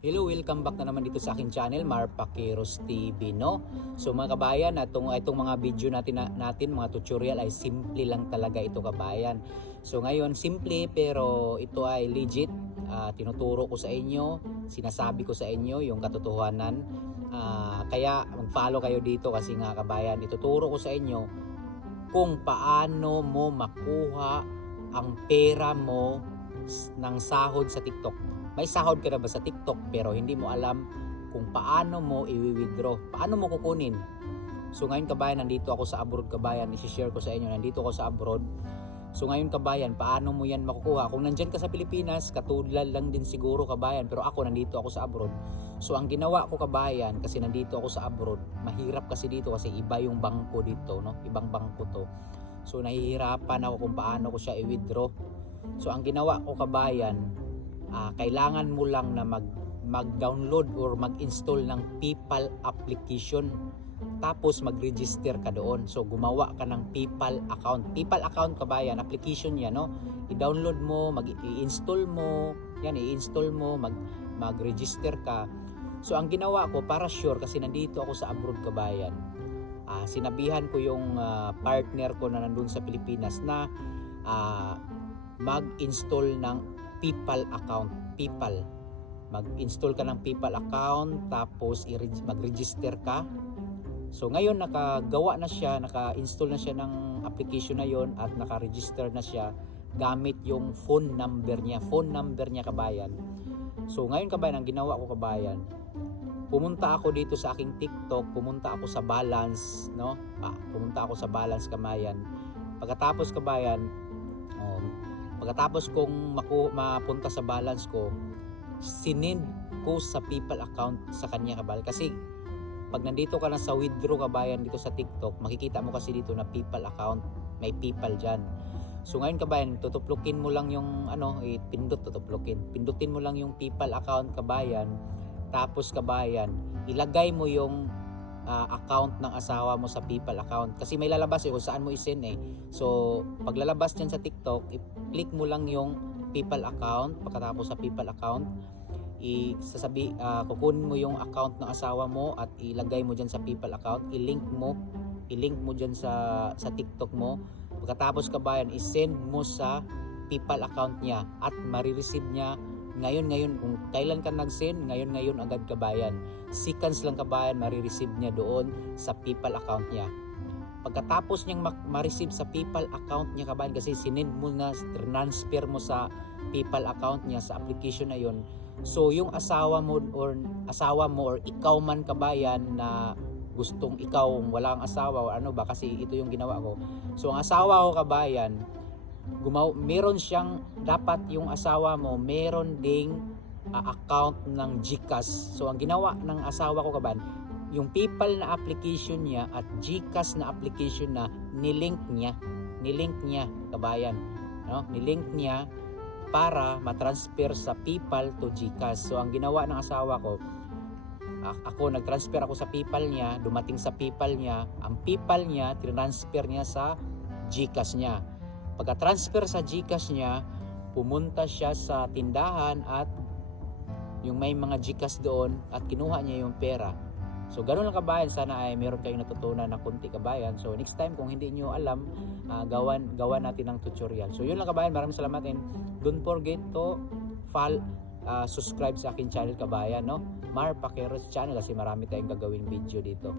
Hello, welcome back na naman dito sa aking channel, Marpaqueros TV, no? So mga kabayan, itong mga video natin mga tutorial ay simple lang talaga ito, kabayan. So ngayon, simple pero ito ay legit. Tinuturo ko sa inyo, sinasabi ko sa inyo yung katotohanan. Kaya mag-follow kayo dito kasi nga, kabayan, ituturo ko sa inyo kung paano mo makuha ang pera mo ng sahod sa TikTok. May sahod ka na ba sa TikTok pero hindi mo alam kung paano mo i-withdraw, paano mo kukunin. So ngayon, kabayan, nandito ako sa abroad, kabayan, i-share ko sa inyo, nandito ako sa abroad. So ngayon, kabayan, paano mo yan makukuha? Kung nandyan ka sa Pilipinas, katulad lang din siguro, kabayan, pero ako nandito ako sa abroad. So ang ginawa ko, kabayan, kasi nandito ako sa abroad, mahirap kasi dito kasi iba yung bangko dito, no? Ibang bangko to. So nahihirapan ako kung paano ko siya i-withdraw. So ang ginawa ko, kabayan, kailangan mo lang na mag-download or mag-install ng PayPal application, tapos mag-register ka doon. So gumawa ka ng PayPal account. PayPal account, kabayan, application yan, no? I-download mo, i-install mo, yan, i-install mo, mag-register ka. So ang ginawa ko, para sure, kasi nandito ako sa abroad, kabayan, sinabihan ko yung partner ko na nandun sa Pilipinas na mag-install ng PayPal account. PayPal, mag-install ka ng PayPal account, tapos mag-register ka. So ngayon, nakagawa na siya, naka-install na siya ng application na yon at naka-register na siya gamit yung phone number niya, kabayan. So ngayon, kabayan, ang ginawa ko, kabayan, pumunta ako dito sa aking TikTok, pumunta ako sa balance, no? Pumunta ako sa balance, kabayan. Pagkatapos, kabayan, pagkatapos kong mapunta sa balance ko, sinend ko sa PayPal account sa kanya, kabayan. Kasi pag nandito ka na sa withdraw, kabayan, dito sa TikTok, makikita mo kasi dito na PayPal account, may PayPal dyan. So ngayon, kabayan, tutuplukin mo lang yung pindutin mo lang yung PayPal account, kabayan. Tapos, kabayan, ilagay mo yung account ng asawa mo sa PayPal account, kasi may lalabas kung saan mo i-send So pag lalabas dyan sa TikTok, i-click mo lang yung PayPal account. Pagkatapos sa PayPal account, kukunin mo yung account ng asawa mo at ilagay mo dyan sa PayPal account, i-link mo dyan sa TikTok mo. Pagkatapos, kabayan, i-send mo sa PayPal account niya at marireceive niya ngayon, kung kailan ka nag-send, ngayon agad, kabayan. Seconds lang, kabayan, marireceive niya doon sa PayPal account niya. Pagkatapos niyang ma-receive sa PayPal account niya, kabayan, kasi sinend mo na, transfer mo sa PayPal account niya sa application na yon. So yung asawa mo or ikaw man, kabayan, na gustong ikaw walang asawa o ano ba, kasi ito yung ginawa ko. So ang asawa ko, kabayan, meron siyang, dapat yung asawa mo meron ding account ng GCash. So ang ginawa ng asawa ko, kabayan, yung PayPal na application niya at GCash na application na nilink niya, kabayan, no? Nilink niya para matransfer sa PayPal to GCash. So ang ginawa ng asawa ko, ako nagtransfer ako sa PayPal niya, dumating sa PayPal niya, ang PayPal niya transfer niya sa GCash niya. Pagka-transfer sa GCash niya, pumunta siya sa tindahan at yung may mga GCash doon at kinuha niya yung pera. So ganoon lang, kabayan, sana ay meron kayong natutunan na kunti, kabayan. So next time, kung hindi niyo alam, gawan natin ng tutorial. So yun lang, kabayan, maraming salamat, and don't forget to subscribe sa akin channel, kabayan, no? Marpaqueros channel, kasi marami tayong gagawing video dito.